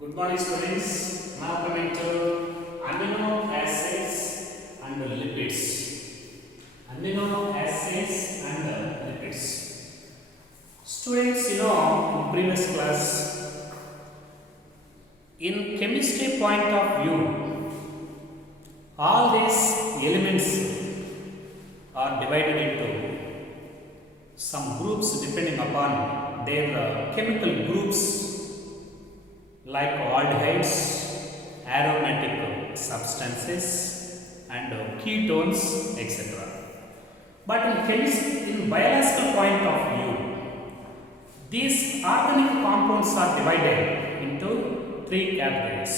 Good morning students. Now coming to amino acids and lipids. Amino acids and lipids. Students, in previous class, in chemistry point of view, all these elements are divided into some groups depending upon their chemical groups, like aldehydes, aromatic substances and ketones, etc. But in biological point of view, these organic compounds are divided into three categories.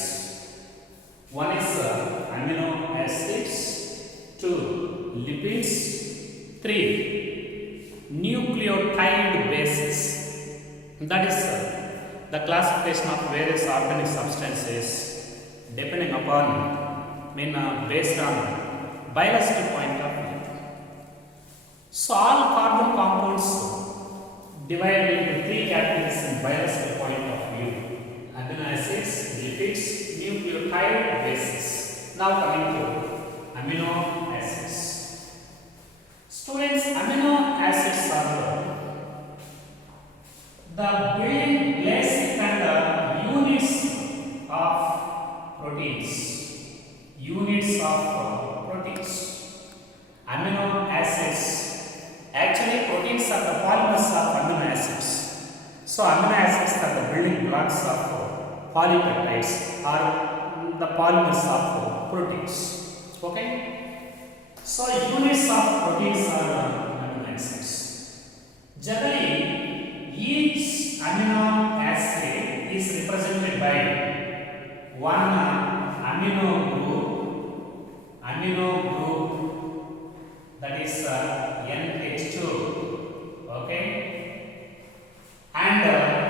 One is amino acids, two lipids, three nucleotide bases. That is the classification of various organic substances depending upon based on biological point of view. So all carbon compounds divided into three categories in biological point of view: amino acids, lipids, nucleotide bases. Now coming to amino acids. Students, amino acids are the building basic and units of proteins. Units of proteins. Amino acids. Actually, proteins are the polymers of amino acids. So, amino acids are the building blocks of polypeptides or the polymers of proteins. Okay? So, units of proteins are amino acids. Generally, each amino acid is represented by one amino group that is NH2, okay, and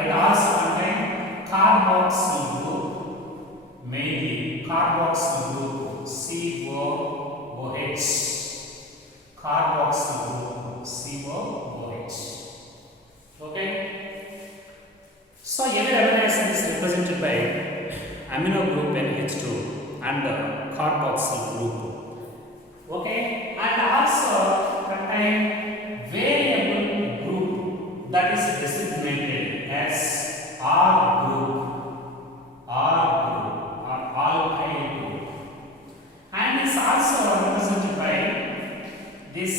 it also contains carboxyl group, mainly carboxyl group COOH, carboxyl group COOH. Okay. So every amino acid is represented by amino group NH2 and carboxyl group. Okay. And also contain variable group that is designated as R group or alkyl group. And is also represented by this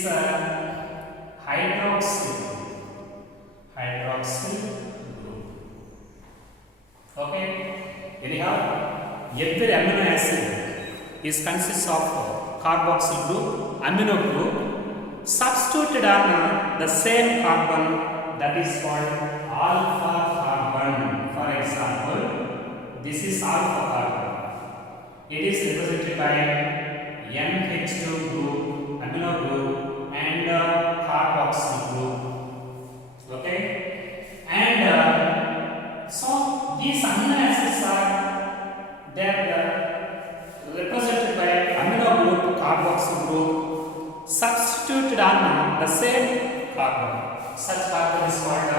hydroxyl group. Okay. Anyhow, every amino acid is consists of carboxyl group, amino group substituted on the same carbon, that is called alpha carbon. For example, this is alpha carbon. It is represented by NH2 group, amino group and carboxyl group. Okay, and so these amino acids are represented by amino group, carboxyl group substituted on the same carbon. Such carbon is called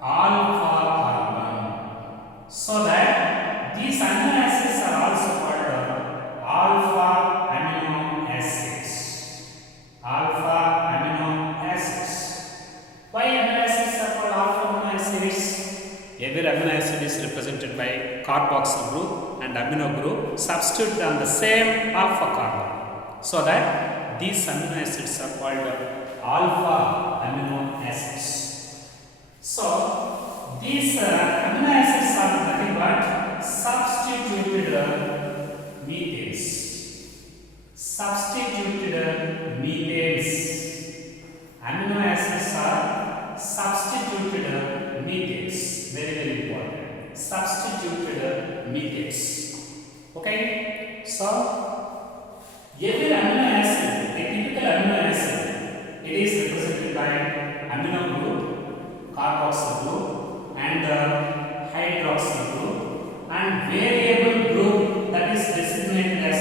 alpha carbon. So that these amino acids are also called alpha amino acids. Alpha amino acids. Why amino acids are called alpha amino acids? Every amino acid is represented by carboxyl group and amino group substituted on the same alpha carbon. So that these amino acids are called alpha amino acids. So these amino acids are nothing but substituted methanes. Substituted methanes. Amino acids are substituted methanes. Very important. Substituted methanes. Okay. So every amino acid, a typical amino acid, it is represented by amino group, carboxyl group and hydroxyl group and variable group that is designated as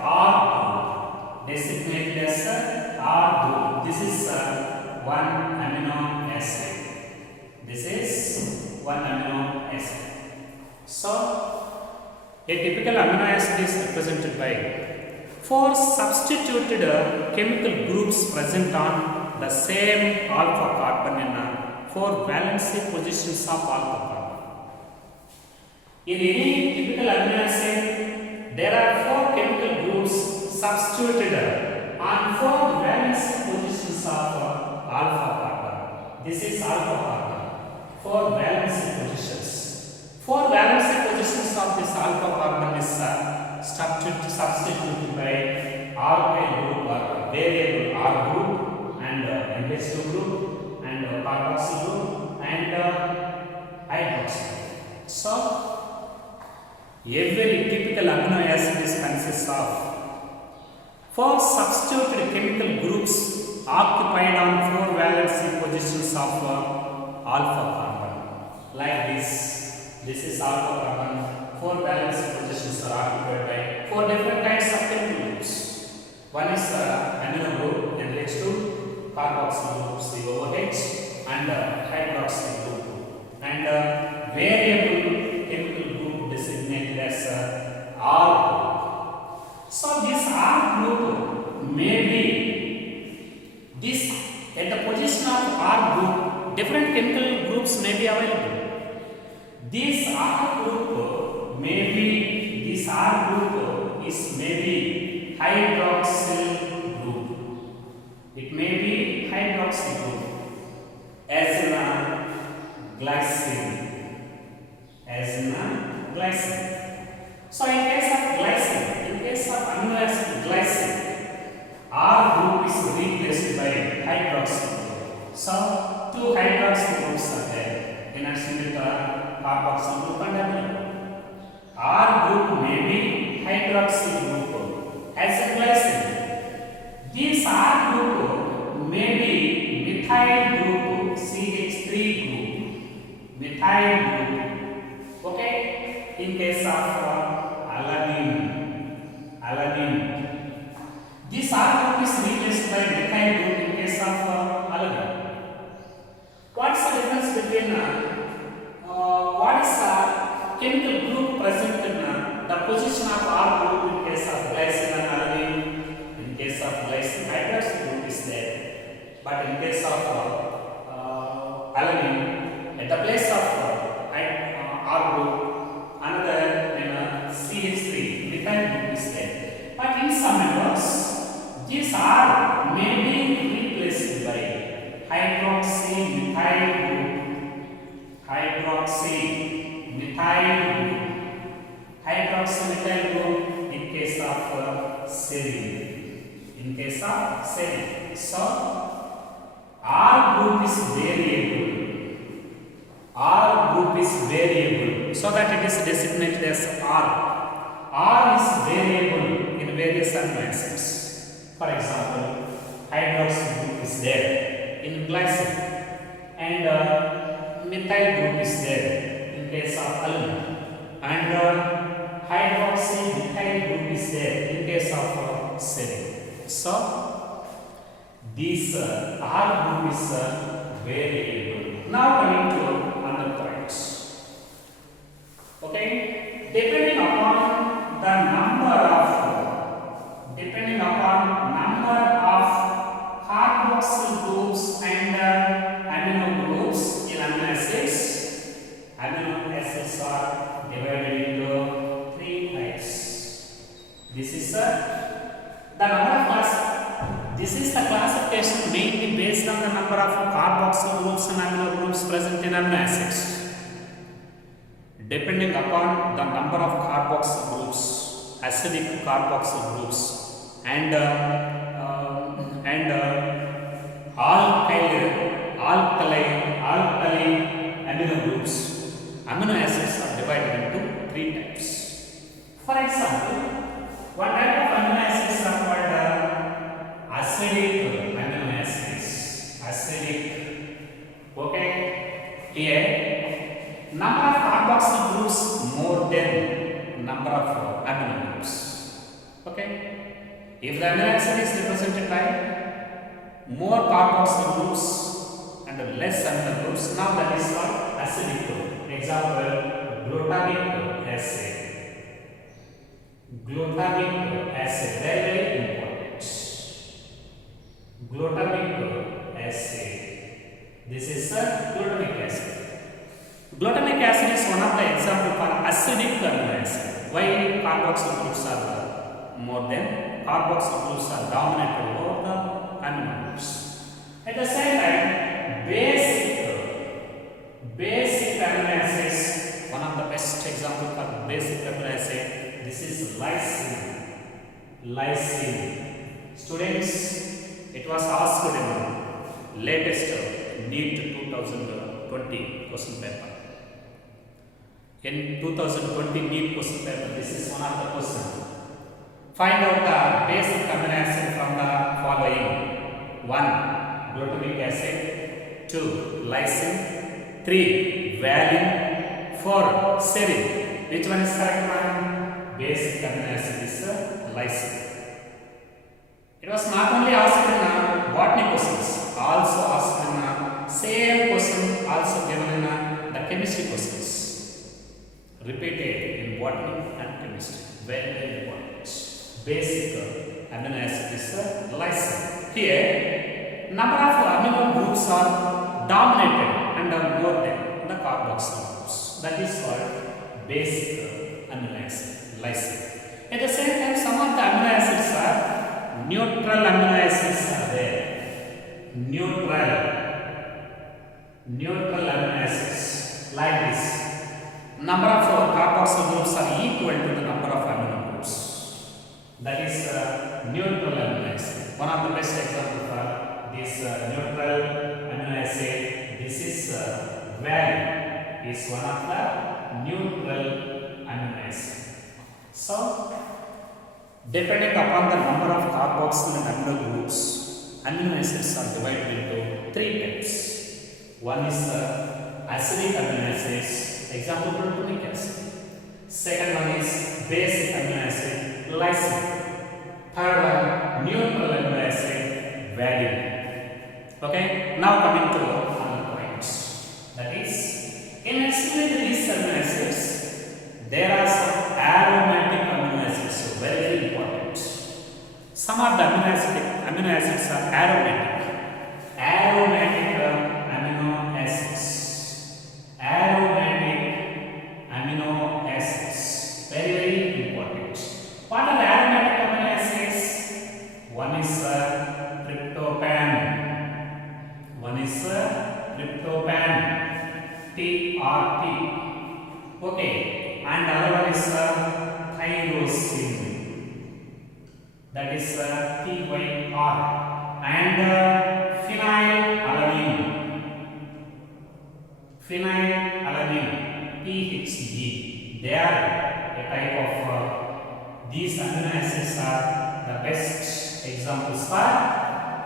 R group. Designated as R group. This is one amino acid. This is one amino acid. So, a typical amino acid is represented by four substituted chemical groups present on the same alpha carbon in four valency positions of alpha carbon. In any typical amino acid, there are four chemical groups substituted on four valency positions of alpha carbon. This is alpha carbon. Four valency positions. Four valency positions of this alpha carbon is substituted by alkyl group or variable R group and NH2 group and carboxyl group and hydroxyl. So, every typical amino acid is consists of four substituted chemical groups occupied on four valency positions of alpha carbon. Like this. This is alpha carbon. Four valency positions are occupied by four different kinds of chemical groups. One is amino group NH2, carboxyl group COOH, and hydroxyl group. And variable chemical group designated as R group. So this R group may be this at the position of R group. Different chemical groups may be available. This R group may be, this R group is maybe hydroxyl group. It may be hydroxyl group as in glycine. As in glycine. So in case of glycine, in case of amino acid glycine, R group is replaced by hydroxyl group. So two hydroxyl groups are there in action with carboxyl group and amino. R group may be hydroxyl group as a glycine. This R group may be methyl group, CH3 group, methyl group. Okay, in case of alanine, this R group is replaced by methyl group in case of alanine. What's the difference between what is the chemical group present in the position of R group in case of glycine and alanine? In case of glycine, hydroxyl group is there, but in case of alanine, at the place of R group, another CH3 methyl group is there. But in some members, this R may be replaced by hydroxy methyl group. Hydroxymethyl group in case of serine. In case of serine. So, R group is variable. R group is variable. So that it is designated as R. R is variable in various amino acids. For example, hydroxyl group is there in glycine and methyl group is there in case of alanine and hydroxy methyl group is there in case of serine. So, this R group is variable. Now coming to another points. Okay, depending upon the number of carboxyl groups and amino groups in amino acids are divided into three types. This is the number of class. This is the classification mainly based on the number of carboxyl groups and amino groups present in amino acids. Depending upon the number of carboxyl groups, acidic carboxyl groups, and alkali amino groups, amino acids are divided into three types. For example, one type of amino acids are called acidic amino acids. Okay, here number of carboxyl groups more than number of amino groups. Okay, if the amino acid is represented by more carboxyl groups and less amino groups, now that is called acidic group. Example, glutamic acid. Glutamic acid, very very important. Glutamic acid. This is the glutamic acid. Glutamic acid is one of the example for acidic amino acid. Why carboxyl groups are more than carboxyl groups are dominant over the amino groups. At the same time, basic amino acids, one of the best example for basic amino acid. This is lysine. Lysine. Students, it was asked in latest NEET 2020 question paper. In 2020 NEET question paper, this is one of the questions. Find out the basic amino acid from the following: 1. Glutamic acid, 2. Lysine, 3. Valine, 4. Serine. Which one is correct one? Basic amino acid is lysine. It was not only asked in botany questions, also asked in same question also given in the chemistry questions. Repeated in botany and chemistry. Very very important. Basic amino acid is lysine. Here, number of amino groups are dominated and are more than the carboxyl groups. That is called basic amino acid, lysine. At the same time, some of the amino acids are neutral amino acids are there. Neutral amino acids like this. Number of carboxyl groups are equal to the number of amino groups. That is neutral amino acid. One of the best examples for this neutral amino acid. This is valine is one of the neutral amino acid. So, depending upon the number of carboxyl and amino groups, amino acids are divided into 3 types. One is acidic amino acids. Example, glutamic acid. Second one is basic amino acid, lysine. Third one, neutral amino acid, valine. Okay. Now coming to another point. That is, in explaining these amino acids, there are some aromatic amino acids. So very very important. Some of the amino acids are aromatic. Aromatic amino acids. Aromatic amino acids. Very very important. What are the aromatic amino acids? One is tryptophan. One is tryptophan. TRT. Okay. And another one is tyrosine. That is TYR. And phenylalanine. Phenylalanine, PHE. They are a type of these amino acids are the best examples for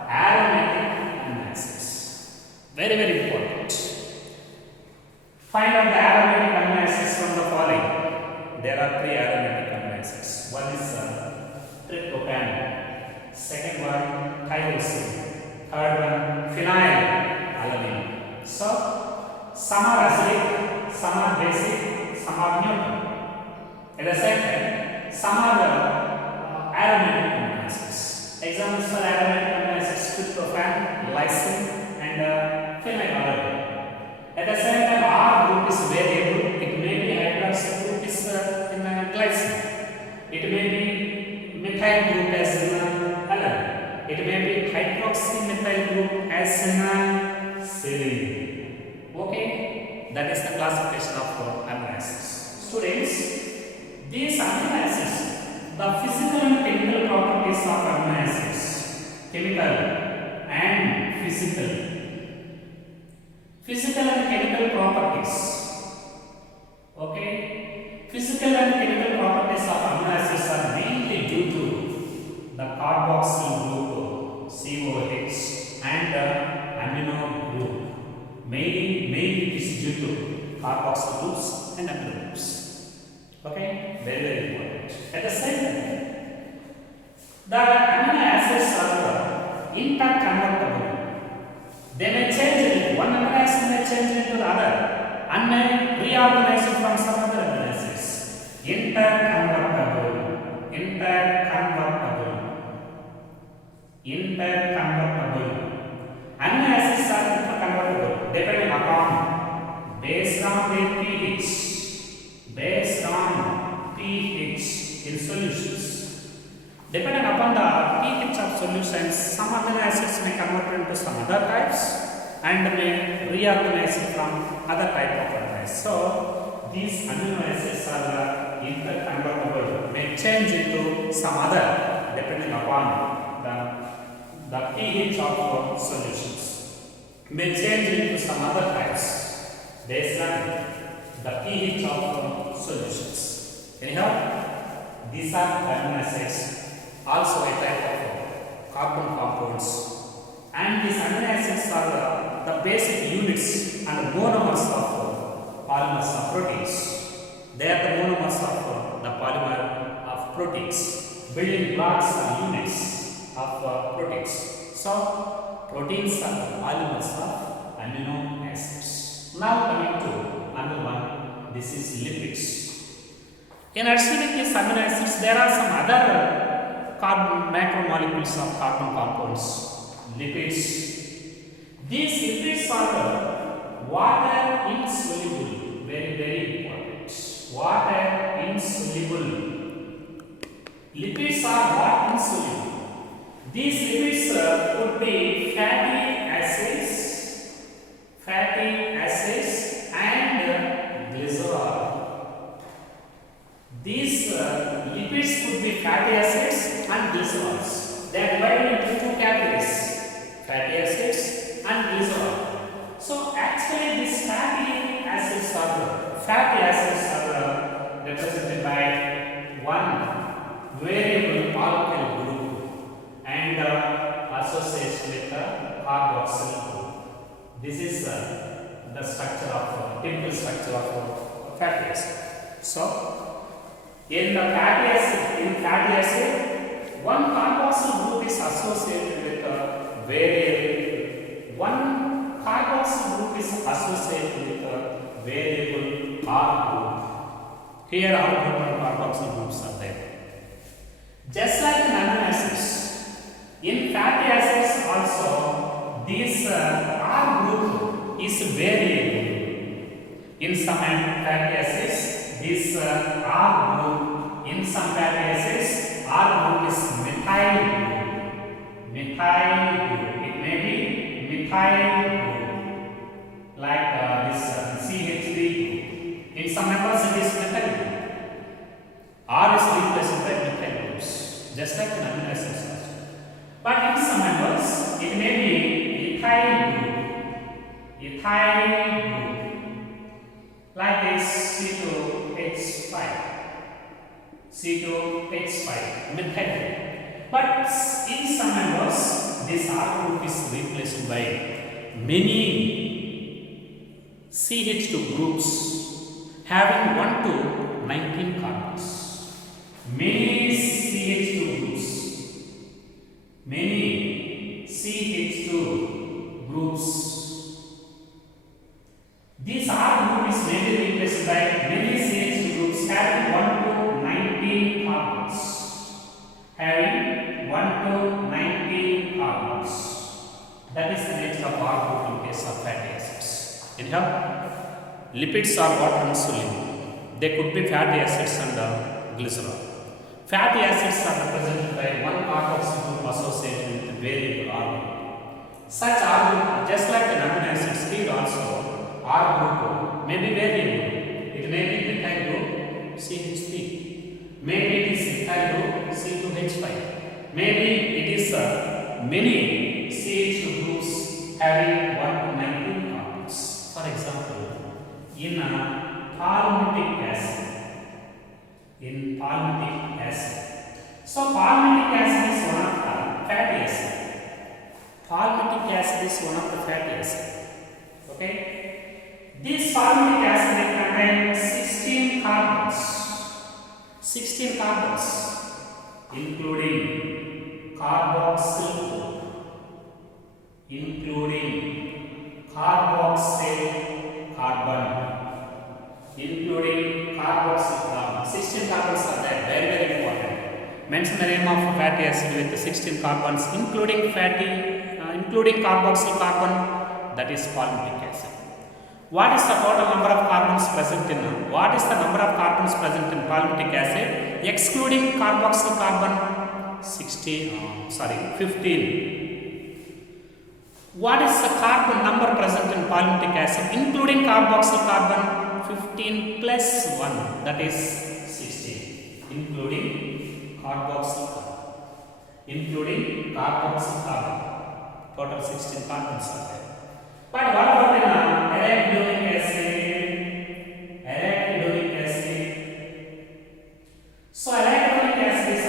aromatic amino acids. Very very important. Find out the aromatic amino acids from the following. There are 3 aromatic amino acids. One is tryptophan. Second one, tyrosine. Third one, phenylalanine. So, some are acidic, some are basic, some are neutral. At the same time, some are aromatic amino acids. Examples for aromatic amino acids: tryptophan, lysine, and phenylalanine. At the same time, R group is variable. It may be hydroxyl group is in glycine. It may be methyl group as in alanine. It may be hydroxymethyl group as in serine. Okay, that is the classification of amino acids. Students, these amino acids, the physical and chemical properties of amino acids, chemical and physical. Physical and chemical properties. Okay, physical and chemical properties of amino acids are mainly due to the carboxyl group COH and amino group. Mainly is due to carboxyl groups and amino groups. Okay, very very important. At the same time, the amino acids are intact convertible. They may change it. One amino acid may change into the other and may reorganize it from some other amino interconvertible, interconvertible, interconvertible. Amino acids are interconvertible depending upon based on their pH, based on pH in solutions. Depending upon the pH of solutions, some amino acids may convert into some other types and may reorganize from other type of organize. So these amino acids are interconvertible, may change into some other depending upon the pH of solutions, may change into some other types based on the pH of solutions. Anyhow, these are amino acids, also a type of carbon compounds, and these amino acids are the basic units and monomers of polymers of proteins. They are the monomers of the polymer of proteins, building blocks or units of proteins. So proteins are the polymers of amino acids. Now coming to another one, this is lipids. In addition to these amino acids, there are some other carbon macromolecules of carbon compounds, lipids. These lipids are water insoluble, very important. Water insoluble. Lipids are water insoluble. These lipids could be fatty acids and glycerol. These lipids could be fatty acids and glycerols. They are divided into two categories, fatty acids and glycerol. So actually these fatty acids are represented by one variable alkyl group and associated with the carboxyl group. This is the structure of typical structure of fatty acid. So in the fatty acid, one carboxyl group is associated with a variable. One carboxyl group is associated with a variable R group. Here all different carboxyl groups are there. Just like in amino acids, in fatty acids also this R group is variable. In some fatty acids, this R group, in some fatty acids, R group is methyl group. Methyl group. It may be methyl group, like this CH3 group. In some members, it is methyl group. R is replaced by methyl groups, just like in amino acids. But in some members, it may be ethyl group. Ethyl group, like this C2H5. C2H5 methyl group. But in some members, this R group is replaced by many CH2 groups having 1 to 19 carbons. Many CH2 groups. Many CH2 groups. This R group is mainly replaced by many CH2 groups having 1 to 19 carbons. Having 1 to 19 carbons. That is the nature of R group in case of fatty acids. Anyhow, lipids are water insoluble. They could be fatty acids and glycerol. Fatty acids are represented by one carboxyl group associated with variable R group. Such R group, just like the amino acids, here also R group may be variable. It may be methyl group CH3. Maybe it is ethyl group C2H5. Maybe it is many CH2 groups having 1 to 19 carbons. For example, in palmitic acid. In palmitic acid. So palmitic acid is one of the fatty acid. Palmitic acid is one of the fatty acid. Okay. This palmitic acid contains 16 carbons. 16 carbons, including carboxyl group, including carboxyl carbon, including carboxyl carbon. 16 carbons are there, very very important. Mention the name of fatty acid with 16 carbons, including carboxyl carbon, that is palmitic acid. What is the total number of carbons present in palmitic acid excluding carboxyl carbon? 15. What is the carbon number present in palmitic acid including carboxyl carbon? 15 plus 1, that is 16, including carboxyl carbon. Total 16 carbons are there. But what about in arachidonic acid? So arachidonic acid is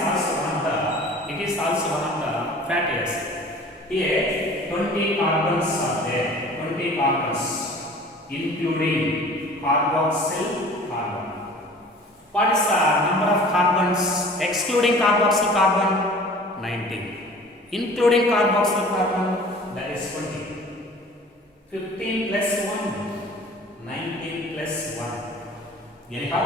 also one of the fatty acid. Here 20 carbons are there, 20 carbons, including carboxyl carbon. What is the number of carbons excluding carboxyl carbon? 19. Including carboxyl carbon, that is 20. 15 plus 1, 19 plus 1. Anyhow,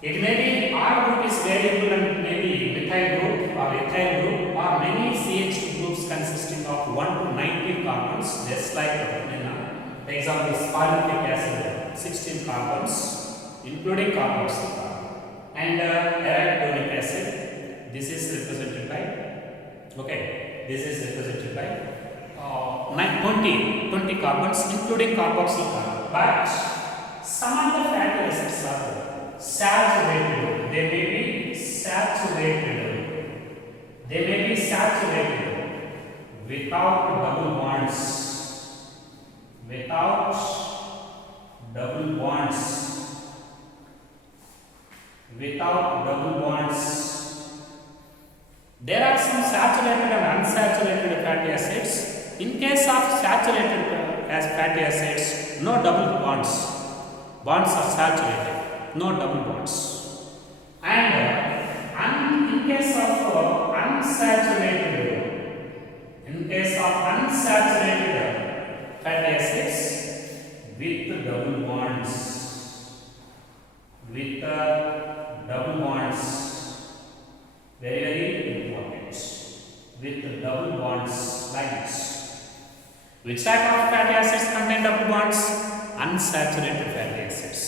it may be R group is variable and maybe methyl group or ethyl group or many CH2 groups consisting of 1 to 19 carbons, just like the example is palmitic acid, 16 carbons, including carboxyl carbon. And arachidonic acid, this is represented by 20 carbons, including carboxyl carbon. But some of the fatty acids are saturated. They may be saturated without double bonds. There are some saturated and unsaturated fatty acids. In case of saturated fatty acids, no double bonds. Bonds are saturated, no double bonds. And in case of unsaturated fatty acids with double bonds, very very important, with double bonds like this. Which type of fatty acids contain double bonds? Unsaturated fatty acids.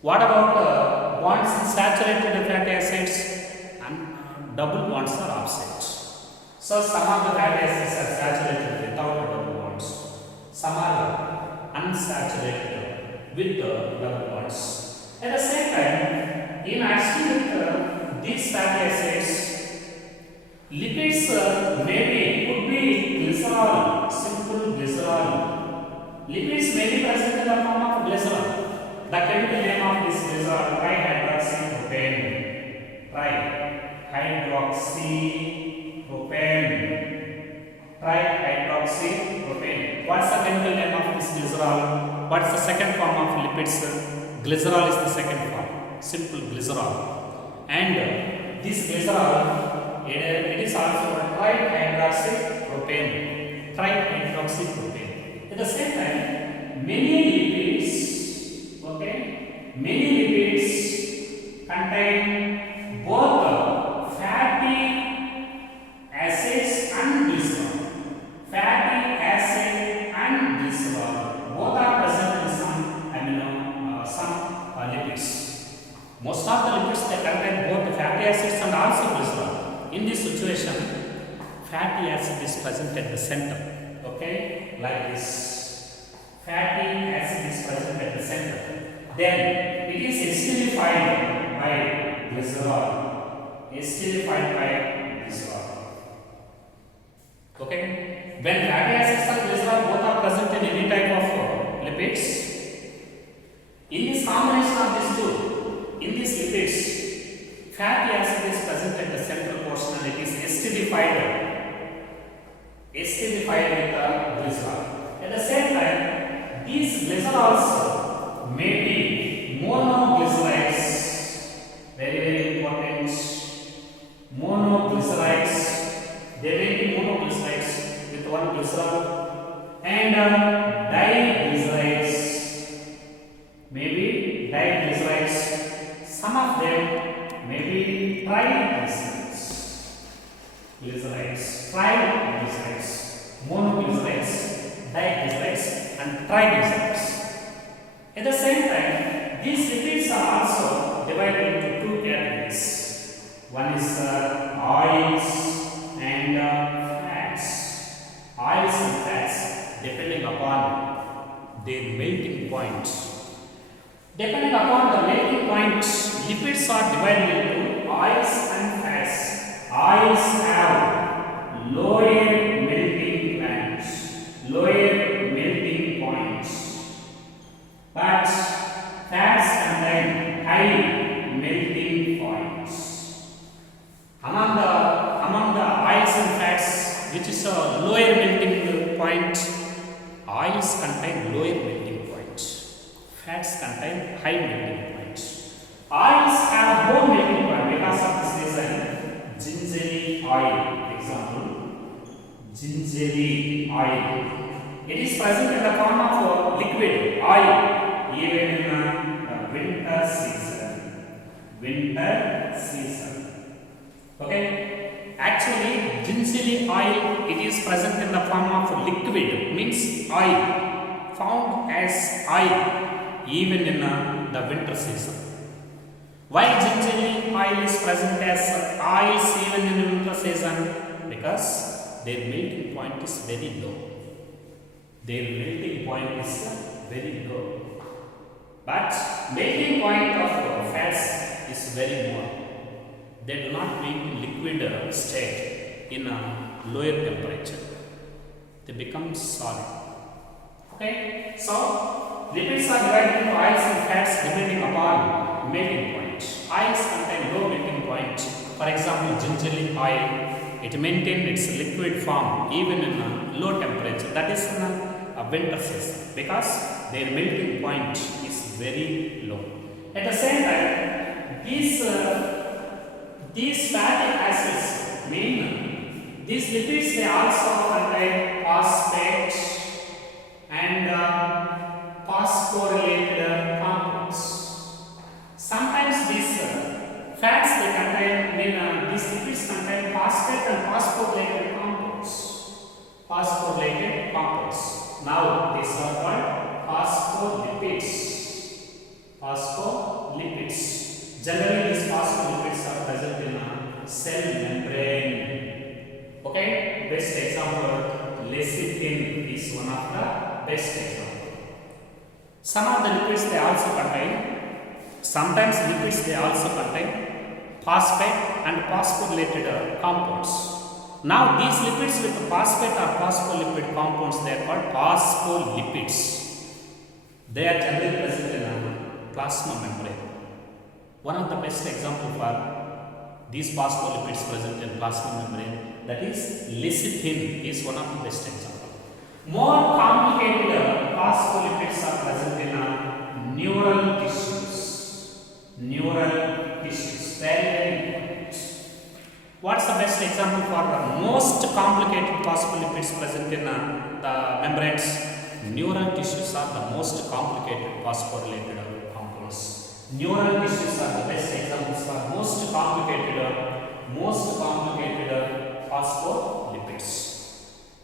What about bonds in saturated fatty acids? And double bonds are absent. So some of the fatty acids are saturated without double bonds. Some are unsaturated with double bonds. At the same time, in addition with these fatty acids, lipids could be glycerol, simple glycerol. Lipids may be present in the form of glycerol. The chemical name of this glycerol, trihydroxypropane. Trihydroxypropane. What's the chemical name of this glycerol? What's the second form of lipids? Glycerol is the second form, simple glycerol. And this glycerol, it is also trihydroxypropane. At the same time, many lipids contain both fatty acids and glycerol. Both are present in some lipids. Most of the lipids they contain both fatty acids and also glycerol. In this situation, fatty acid is present at the center. Like this. Fatty acid is present at the center. Then it is esterified by glycerol. When fatty acids and glycerol both are present in any type of lipids, in this combination of these two, in these lipids, fatty acid is present at the central portion and it is esterified with glycerol. At the same time, these glycerols may be monoglycerides. Very very important. Monoglycerides. They may be monoglycerides with one glycerol, and diglycerides may be Some of them may be triglycerides, triglycerides, monoglycerides, diglycerides, and triglycerides. At the same time, these lipids are also divided into two categories. One is oils and fats. Oils and fats, depending upon their melting point. Depending upon the melting point, lipids are divided into oils and fats. Oils have lower melting points, but fats contain high melting points. Among the oils and fats, which is a lower melting point, oils contain lower melting point. Fats contain high melting point. Oils have low melting point because of this reason. Gingerly oil, example, gingerly oil. It is present in the form of liquid oil even in the winter season. Okay. Actually, gingerly oil, it is present in the form of liquid, means oil, found as oil even in the winter season. Why gingerly oil is present as oils even in the winter season? Because their melting point is very low. But melting point of fats is very more. They do not make liquid state in a lower temperature. They become solid. Okay, so lipids are divided into oils and fats depending upon melting point. Oils contain low melting point. For example, gingerly oil, it maintains its liquid form even in a low temperature. That is in a winter season because their melting point is very low. At the same time, these fatty acids mean these lipids they also contain phosphate and phosphorylated compounds. Sometimes these fats they contain these lipids contain phosphate and phosphorylated compounds. Now these are called phospholipids. Generally, these phospholipids are present in a cell membrane. Okay, best example, lecithin is one of the best example. Some of the lipids they also contain. Sometimes lipids they also contain phosphate and phosphorylated compounds. Now these lipids with phosphate or phospholipid compounds they are called phospholipids. They are generally present in a plasma membrane. One of the best example for these phospholipids present in plasma membrane, that is lecithin, is one of the best example. More complicated phospholipids are present in neural tissues. Very important. What's the best example for the most complicated phospholipids present in the membranes? Neural tissues are the most complicated phosphorylated compounds. Neural tissues are the best examples for most complicated phospholipids.